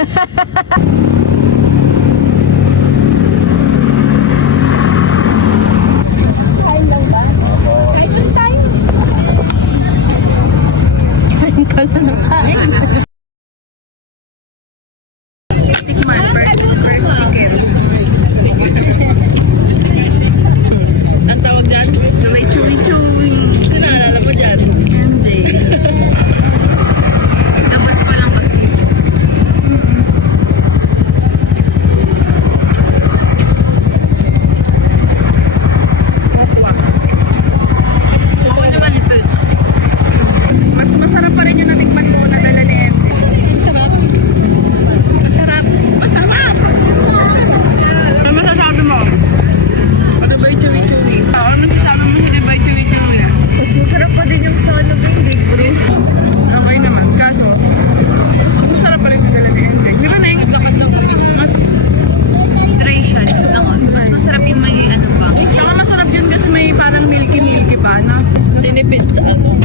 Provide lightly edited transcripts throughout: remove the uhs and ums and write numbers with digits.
Kain ka na ng kain. Tikman, first ticket. Ang tawag dyan? Na may chewy-chewy. Sino naalala mo dyan? MJ. Labas pa lang kasi. Kukuha naman ito. Mas masarap pa rin yung natikman ko na dala ni MJ. Masarap. Masarap. Masarap! Ano masasabi mo? Ano ba yung chewy-chewy? Ano masasabi mo hindi ba yung chewy-chewy? Mas masarap pa din yung solo hindi bro. Okay naman, kaso masarap pa rin yung dala ni MJ. Di ba na yung naglakad daw kami? Mas hydration. Mas masarap yung may ano pa. Saka masarap yun kasi may parang milky-milky pa na tinipid sa ano.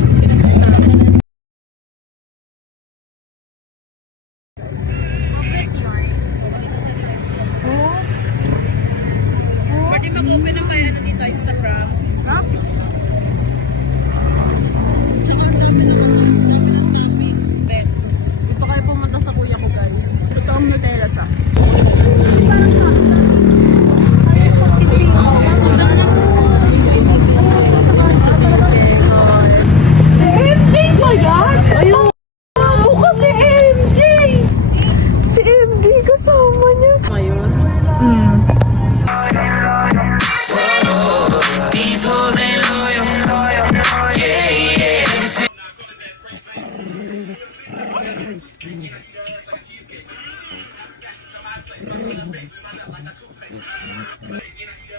Pwede mag-open na kayo ano dito, Instagram. Ha? Tsaka ang dami ng topic. Dito kayo pumunta sa kuya ko guys. Totoong Nutella siya. Parang sa si MJ ba yan? Ayun! Mukha si MJ! Si MJ kasama niya. Ngayon?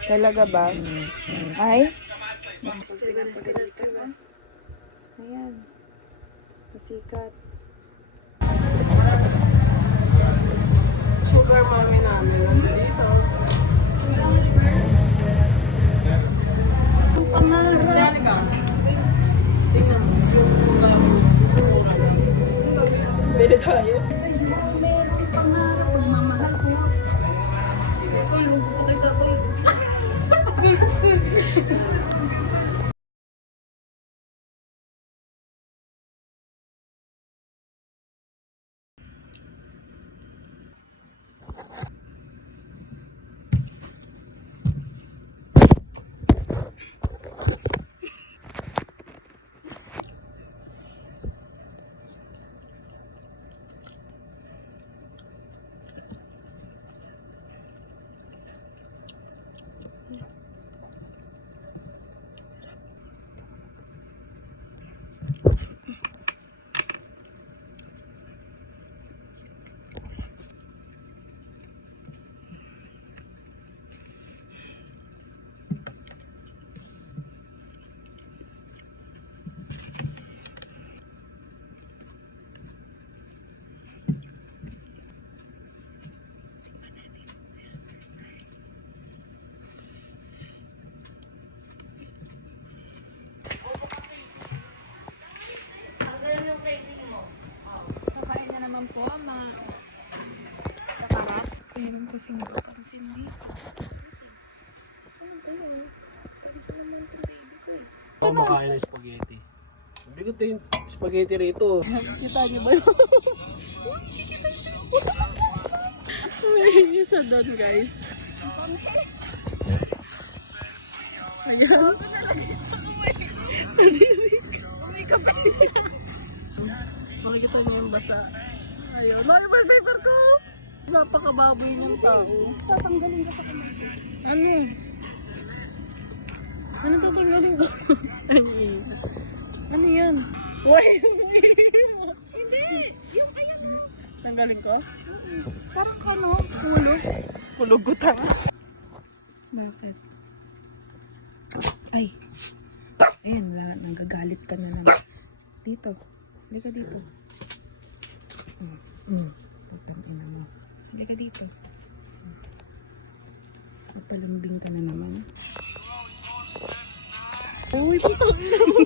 Talaga ba? Ay? Ayan. Pasikat. Sugar mommy namin. Dito. Saan ka? Tingnan mo. Pwede tayo. Po, mga nakarat. Meron ko sindi. Parang sindi. Ano ba yun? Parang sila naman itong baby ko eh. Ako makain ng spaghetti. Sabi ko yung spaghetti rito. Kita niyo ba yun? May isa doon guys. Ayan. Ako nalagay sa kumay. Umika pa niya. Makikita niyo yung basa. Ayun, normal paper ko! Napakababoy ng tao. Tatanggalin ka sa kamay. Ano? Ano tatanggalin ko? Ano yan? Why? Hindi! Yung ayan. Tanggalin ko? Parang ano? Hulog? Hulog ko ta. Bakit? Ay! Ayan, nanggagalit ka na naman. Dito. Halika dito. Halika dito. Magpalambing ka na naman. Uy, putang ina mo.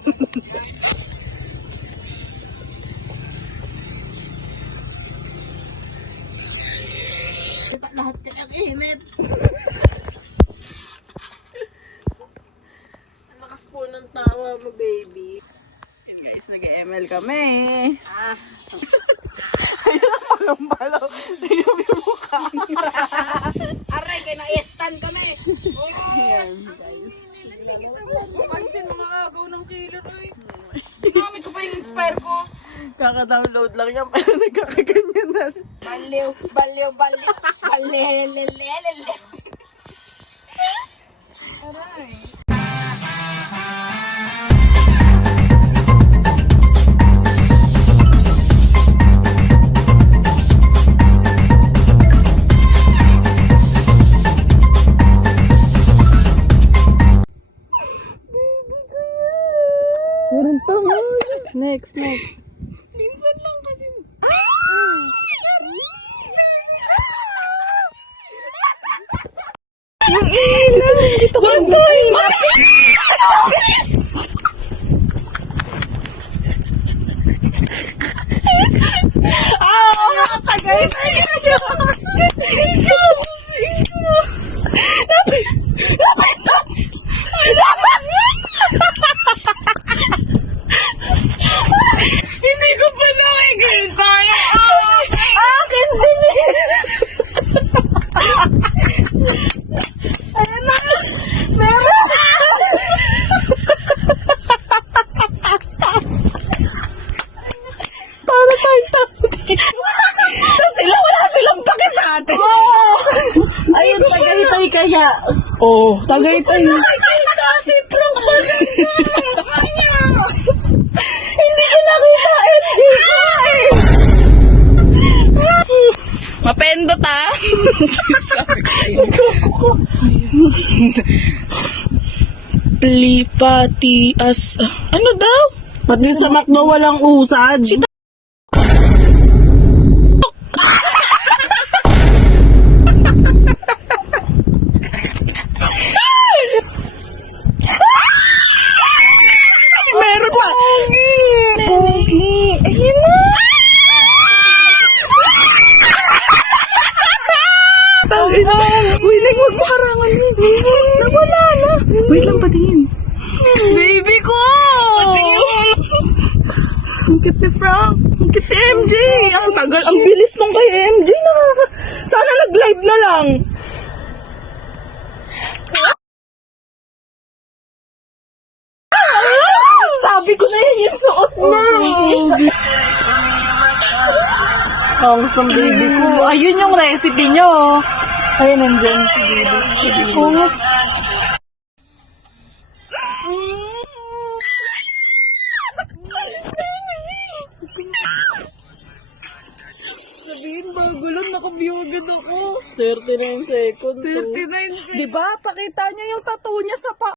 lahat yan ang init. Ang lakas po ng tawa mo, baby. Yun guys, nag-ML kami. Ayun ang pagambalaw. Tingnan mo yung mukha. Aray, kaya na-estan kami. Ayan, guys. Pansin mga agaw ng killer, ay. Gamit ko pa yung inspire ko. Kaka-download lang yan, pero nagkakaganyan na siya. Baliw. Balelelelele. Aray. Next. Minsan lang kasi. Yung ilaw! Dito ka doy! Nakatagay sa'yo! Hindi ko pa nakikita yung akin din! Ayan na! Meron! Para tayong tao dito. Tapos sila, wala silang pake sa atin. Ayun, Tagaytay kaya. Oo, Tagaytay. Nakikita si Frank pa rin sa kanya. Hindi ko nakita, MJ ko eh. Mapendot ah. Sabi ko sa'yo. Plipatias. Ano daw? Pati sa McDo walang usad. Si meron pa. Pogi. Ayun na. Uy, huwag mo harangan yun. Nawala na. Wait lang, patingin. Baby ko! Ang cute ni Frank. Ang cute ni MJ. Ang tagal, ang bilis mong kay MJ. Sana nag-live na lang. Sabi ko na yung suot na. Ang gusto ng baby ko. Ayun yung recipe nyo. Ayun, nandyan si baby. Pungos. Sabihin bago lang, naka-view agad ako. 39 seconds. 39 seconds. Diba? Pakita niya yung tattoo niya sa pa.